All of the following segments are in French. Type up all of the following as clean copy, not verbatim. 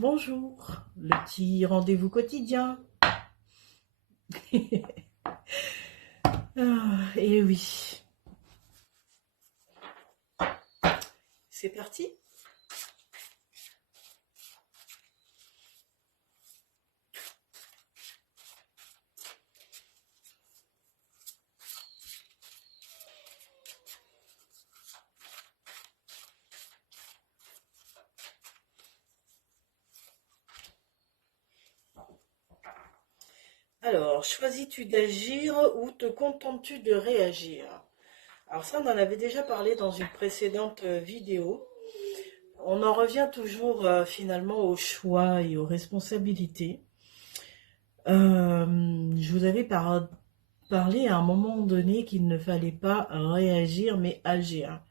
Bonjour, le petit rendez-vous quotidien. Et oui, c'est parti. Alors, choisis-tu d'agir ou te contentes-tu de réagir? Alors ça, on en avait déjà parlé dans une précédente vidéo. On en revient toujours finalement au choix et aux responsabilités. Je vous avais parlé à un moment donné qu'il ne fallait pas réagir mais agir.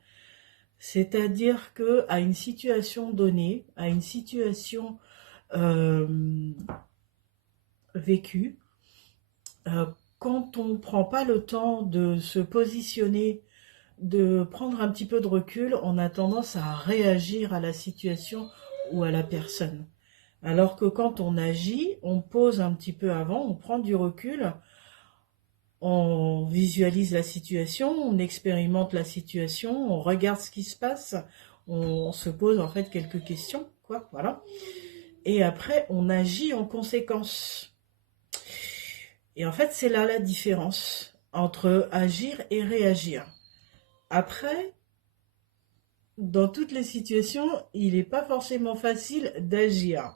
C'est-à-dire que à une situation donnée, à une situation euh, vécue, euh, quand on ne prend pas le temps de se positionner, de prendre un petit peu de recul, on a tendance à réagir à la situation ou à la personne. Alors que quand on agit, on pose un petit peu avant, on prend du recul, on visualise la situation, on expérimente la situation, on regarde ce qui se passe, on se pose en fait quelques questions, quoi, voilà. Et après, on agit en conséquence. Et en fait, c'est là la différence entre agir et réagir. Après, dans toutes les situations, il n'est pas forcément facile d'agir.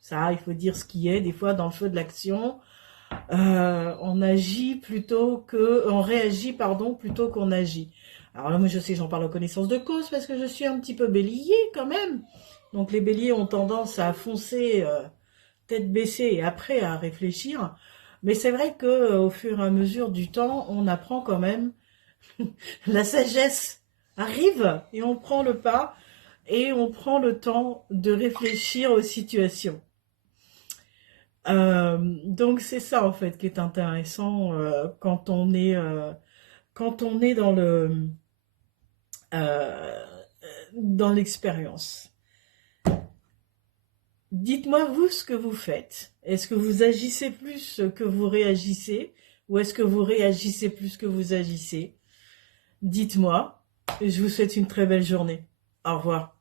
Ça, il faut dire ce qui est. Des fois, dans le feu de l'action, on agit plutôt que, on réagit, pardon, plutôt qu'on agit. Alors là, moi, je sais, j'en parle en connaissance de cause parce que je suis un petit peu bélier quand même. Donc, les béliers ont tendance à foncer tête baissée et après à réfléchir. Mais c'est vrai que au fur et à mesure du temps, on apprend quand même. La sagesse arrive et on prend le pas et on prend le temps de réfléchir aux situations. Donc c'est ça en fait qui est intéressant quand on est euh, dans l'expérience. Dites-moi vous ce que vous faites. Est-ce que vous agissez plus que vous réagissez ou est-ce que vous réagissez plus que vous agissez? Dites-moi. Je vous souhaite une très belle journée. Au revoir.